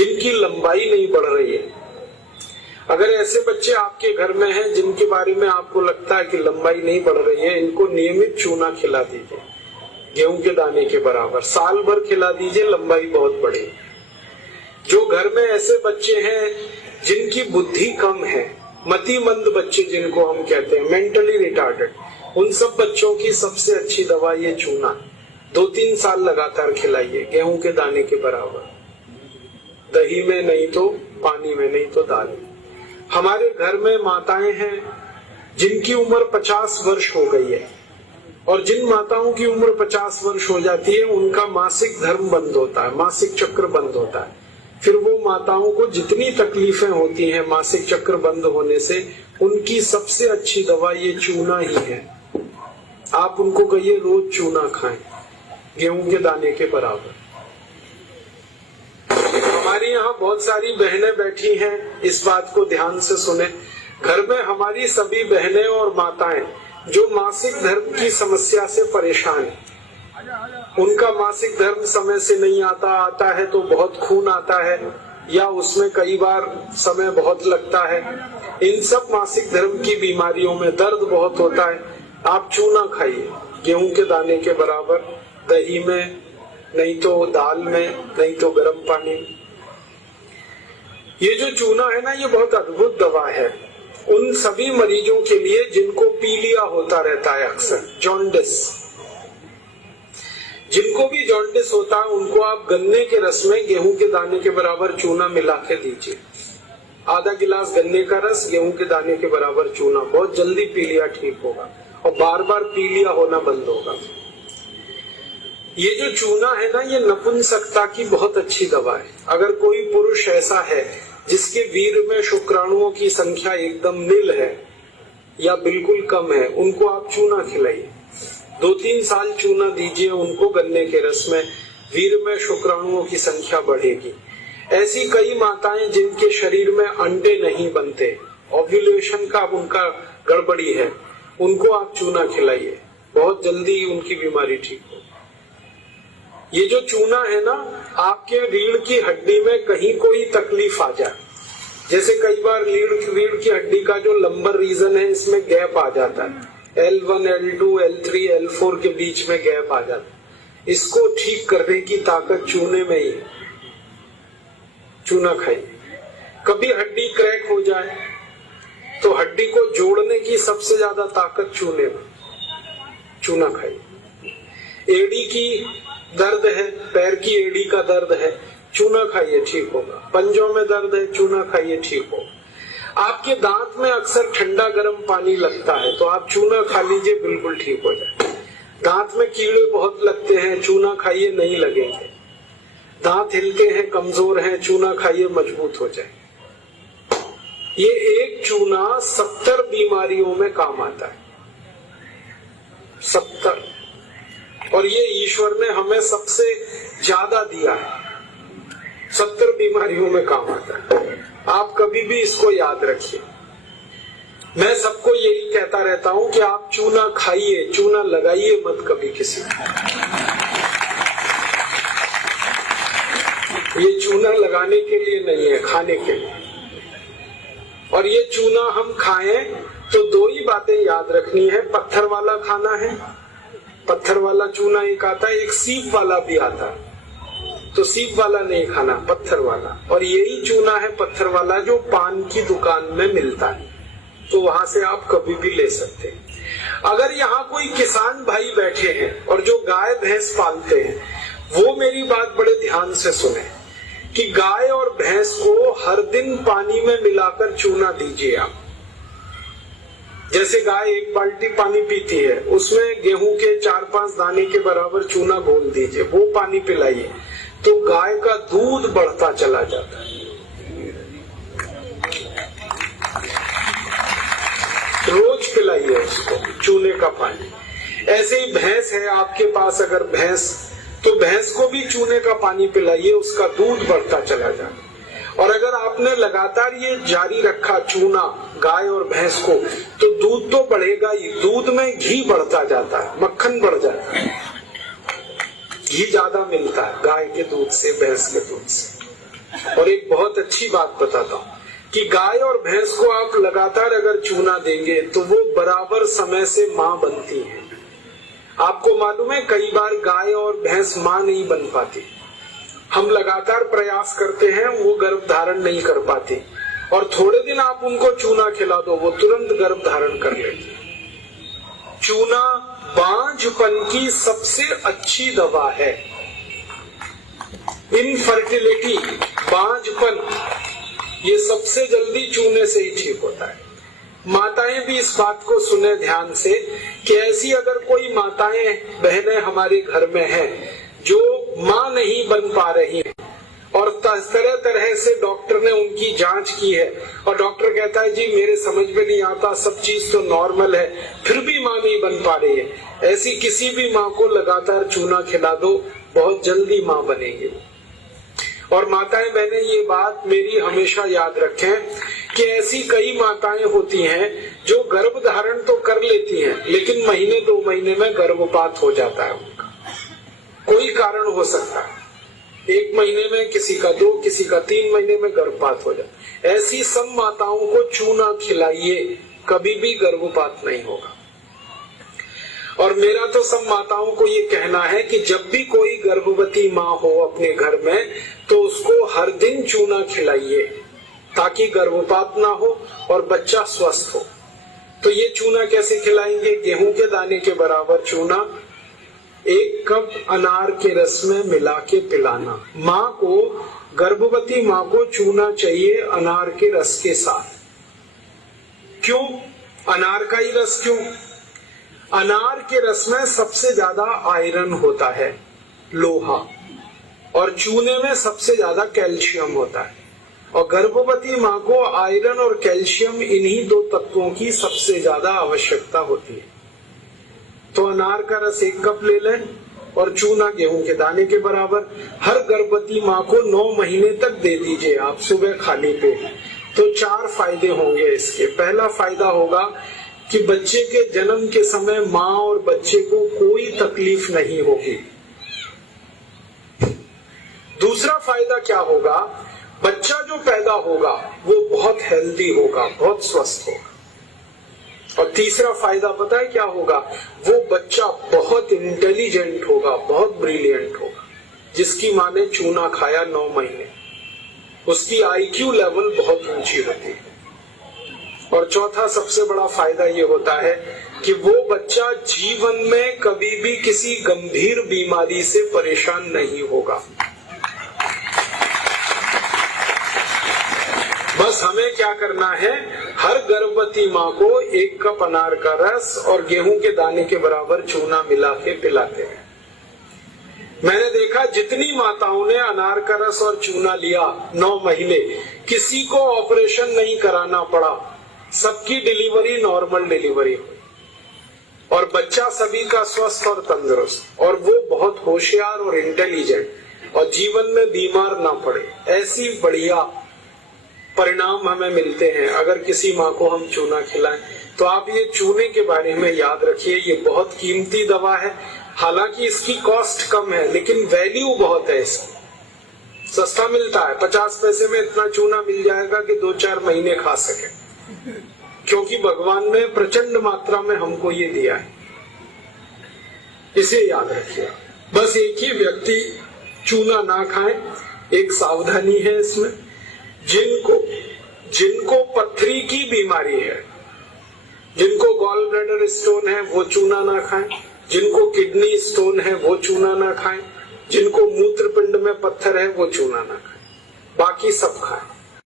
जिनकी लंबाई नहीं बढ़ रही है। अगर ऐसे बच्चे आपके घर में हैं जिनके बारे में आपको लगता है कि लंबाई नहीं बढ़ रही है, इनको नियमित चूना खिला दीजिए, गेहूं के दाने के बराबर, साल भर खिला दीजिए, लंबाई बहुत बढ़ेगी। जो घर में ऐसे बच्चे हैं जिनकी बुद्धि कम है, मतिमंद बच्चे जिनको हम कहते हैं, मेंटली रिटार्डेड, उन सब बच्चों की सबसे अच्छी दवा ये चूना। 2-3 साल लगातार खिलाइए, गेहूं के दाने के बराबर, दही में नहीं तो पानी में, नहीं तो दाल में। हमारे घर में माताएं हैं जिनकी उम्र 50 वर्ष हो गई है, और जिन माताओं की उम्र 50 वर्ष हो जाती है उनका मासिक धर्म बंद होता है, मासिक चक्र बंद होता है। फिर वो माताओं को जितनी तकलीफें होती हैं मासिक चक्र बंद होने से, उनकी सबसे अच्छी दवा ये चूना ही है। आप उनको कहिए रोज चूना खाएं, गेहूं के दाने के बराबर। हमारी यहाँ बहुत सारी बहनें बैठी हैं, इस बात को ध्यान से सुने। घर में हमारी सभी बहनें और माताएं जो मासिक धर्म की समस्या से परेशान है, उनका मासिक धर्म समय से नहीं आता है तो बहुत खून आता है, या उसमें कई बार समय बहुत लगता है, इन सब मासिक धर्म की बीमारियों में दर्द बहुत होता है। आप चूना खाइए, गेहूं के दाने के बराबर, दही में, नहीं तो दाल में, नहीं तो गर्म पानी में। ये जो चूना है ना, ये बहुत अद्भुत दवा है उन सभी मरीजों के लिए जिनको पीलिया होता रहता है, अक्सर जॉन्डिस। जिनको भी जॉन्डिस होता है उनको आप गन्ने के रस में गेहूं के दाने के बराबर चूना मिला के दीजिए। आधा गिलास गन्ने का रस, गेहूं के दाने के बराबर चूना, बहुत जल्दी पीलिया ठीक होगा और बार बार पीलिया होना बंद होगा। ये जो चूना है ना, ये नपुंसकता की बहुत अच्छी दवा है। अगर कोई पुरुष ऐसा है जिसके वीर में शुक्राणुओं की संख्या एकदम नील है या बिल्कुल कम है, उनको आप चूना खिलाइए, 2-3 साल चूना दीजिए उनको गन्ने के रस में, वीर में शुक्राणुओं की संख्या बढ़ेगी। ऐसी कई माताएं जिनके शरीर में अंडे नहीं बनते, ओव्यूलेशन का उनका गड़बड़ी है, उनको आप चूना खिलाइए, बहुत जल्दी उनकी बीमारी ठीक हो। ये जो चूना है ना, आपके रीढ़ की हड्डी में कहीं कोई तकलीफ आ जाए, जैसे कई बार रीढ़ की हड्डी का जो लंबर रीजन है इसमें गैप आ जाता है, L1, L2, L3, L4 के बीच में गैप आ जाता है, इसको ठीक करने की ताकत चूने में ही। चूना खाइए। कभी हड्डी क्रैक हो जाए तो हड्डी को जोड़ने की सबसे ज्यादा ताकत चूने में, चूना खाइए। एड़ी की दर्द है, पैर की एड़ी का दर्द है, चूना खाइए, ठीक होगा। पंजों में दर्द है, चूना खाइए, ठीक होगा। आपके दांत में अक्सर ठंडा गर्म पानी लगता है तो आप चूना खा लीजिए, बिल्कुल ठीक हो जाए। दांत में कीड़े बहुत लगते हैं, चूना खाइए, नहीं लगेंगे। दांत हिलते हैं, कमजोर हैं, चूना खाइए, मजबूत हो जाए। ये एक चूना 70 बीमारियों में काम आता है, 70। और ये ईश्वर ने हमें सबसे ज्यादा दिया है, 70 बीमारियों में काम आता है। आप कभी भी इसको याद रखिए। मैं सबको यही कहता रहता हूं कि आप चूना खाइए, चूना लगाइए मत कभी किसी को। ये चूना लगाने के लिए नहीं है, खाने के लिए। और ये चूना हम खाएं तो 2 ही बातें याद रखनी है। पत्थर वाला खाना है, पत्थर वाला चूना एक आता है, एक सीप वाला भी आता है, तो सीप वाला नहीं खाना, पत्थर वाला। और यही चूना है पत्थर वाला जो पान की दुकान में मिलता है, तो वहां से आप कभी भी ले सकते हैं। अगर यहाँ कोई किसान भाई बैठे हैं और जो गाय भैंस पालते हैं, वो मेरी बात बड़े ध्यान से सुने कि गाय और भैंस को हर दिन पानी में मिलाकर चूना दीजिए आप। जैसे गाय 1 बाल्टी पानी पीती है, उसमें गेहूं के 4-5 दाने के बराबर चूना घोल दीजिए, वो पानी पिलाइए, तो गाय का दूध बढ़ता चला जाता है। रोज पिलाइए उसको चूने का पानी। ऐसे ही भैंस है आपके पास, अगर भैंस, तो भैंस को भी चूने का पानी पिलाइए, उसका दूध बढ़ता चला जाता है। और अगर आपने लगातार ये जारी रखा चूना गाय और भैंस को, तो दूध तो बढ़ेगा ही, दूध में घी बढ़ता जाता है, मक्खन बढ़ जाता है, घी ज्यादा मिलता है गाय के दूध से, भैंस के दूध से। और एक बहुत अच्छी बात बताता हूँ कि गाय और भैंस को आप लगातार अगर चूना देंगे तो वो बराबर समय से माँ बनती है। आपको मालूम है कई बार गाय और भैंस माँ नहीं बन पाती। हम लगातार प्रयास करते हैं, वो गर्भ धारण नहीं कर पाती, और थोड़े दिन आप उनको चूना खिला दो, वो तुरंत गर्भ धारण कर लेती। चूना बांझपन की सबसे अच्छी दवा है। इनफर्टिलिटी, बांझपन, ये सबसे जल्दी चूने से ही ठीक होता है। माताएं भी इस बात को सुने ध्यान से कि ऐसी अगर कोई माताएं बहनें हमारे घर में हैं जो मां नहीं बन पा रही हैं और तरह तरह से डॉक्टर ने उनकी जांच की है और डॉक्टर कहता है जी मेरे समझ में नहीं आता, सब चीज तो नॉर्मल है, फिर भी मां नहीं बन पा रही है, ऐसी किसी भी मां को लगातार चूना खिला दो, बहुत जल्दी मां बनेगी। और माताएं बहनें ये बात मेरी हमेशा याद रखें कि ऐसी कई माताएं होती हैं जो गर्भ धारण तो कर लेती हैं लेकिन महीने 2 महीने में गर्भपात हो जाता है उनका। कोई कारण हो सकता है, 1 महीने में, किसी का 2, किसी का 3 महीने में गर्भपात हो जाता है। ऐसी सब माताओं को चूना खिलाइए, कभी भी गर्भपात नहीं होगा। और मेरा तो सब माताओं को ये कहना है कि जब भी कोई गर्भवती माँ हो अपने घर में तो उसको हर दिन चूना खिलाइए ताकि गर्भपात ना हो और बच्चा स्वस्थ हो। तो ये चूना कैसे खिलाएंगे? गेहूं के दाने के बराबर चूना 1 कप अनार के रस में मिला के पिलाना। माँ को, गर्भवती माँ को चूना चाहिए अनार के रस के साथ। क्यों अनार का ही रस? क्यों? अनार के रस में सबसे ज्यादा आयरन होता है, लोहा, और चूने में सबसे ज्यादा कैल्शियम होता है। और गर्भवती माँ को आयरन और कैल्शियम, इन्हीं 2 तत्वों की सबसे ज्यादा आवश्यकता होती है। तो अनार का रस 1 कप ले लें और चूना गेहूं के दाने के बराबर हर गर्भवती माँ को 9 महीने तक दे दीजिए आप सुबह खाली पेट। तो 4 फायदे होंगे इसके। पहला फायदा होगा कि बच्चे के जन्म के समय माँ और बच्चे को कोई तकलीफ नहीं होगी। दूसरा फायदा क्या होगा? बच्चा जो पैदा होगा वो बहुत हेल्दी होगा, बहुत स्वस्थ होगा। और तीसरा फायदा पता है क्या होगा? वो बच्चा बहुत इंटेलिजेंट होगा, बहुत ब्रिलियंट होगा। जिसकी माँ ने चूना खाया 9 महीने, उसकी IQ लेवल बहुत ऊंची होती है। और चौथा सबसे बड़ा फायदा ये होता है कि वो बच्चा जीवन में कभी भी किसी गंभीर बीमारी से परेशान नहीं होगा। बस हमें क्या करना है? हर गर्भवती माँ को 1 कप अनार का रस और गेहूं के दाने के बराबर चूना मिला के पिलाते हैं। मैंने देखा जितनी माताओं ने अनार का रस और चूना लिया 9 महीने, किसी को ऑपरेशन नहीं कराना पड़ा, सबकी डिलीवरी नॉर्मल डिलीवरी हुई और बच्चा सभी का स्वस्थ और तंदुरुस्त, और वो बहुत होशियार और इंटेलिजेंट और जीवन में बीमार ना पड़े। ऐसी बढ़िया परिणाम हमें मिलते हैं अगर किसी माँ को हम चूना खिलाएं। तो आप ये चूने के बारे में याद रखिए, ये बहुत कीमती दवा है। हालांकि इसकी कॉस्ट कम है लेकिन वैल्यू बहुत है इसकी। सस्ता मिलता है, 50 पैसे में इतना चूना मिल जाएगा कि 2-4 महीने खा सके, क्योंकि भगवान ने प्रचंड मात्रा में हमको ये दिया है। इसे याद रखिए। बस एक ही व्यक्ति चूना ना खाएं, एक सावधानी है इसमें। जिनको पथरी की बीमारी है, जिनको गॉल ब्लैडर स्टोन है, वो चूना ना खाएं। जिनको किडनी स्टोन है वो चूना ना खाएं। जिनको मूत्रपिंड में पत्थर है वो चूना ना खाएं। बाकी सब खाएं।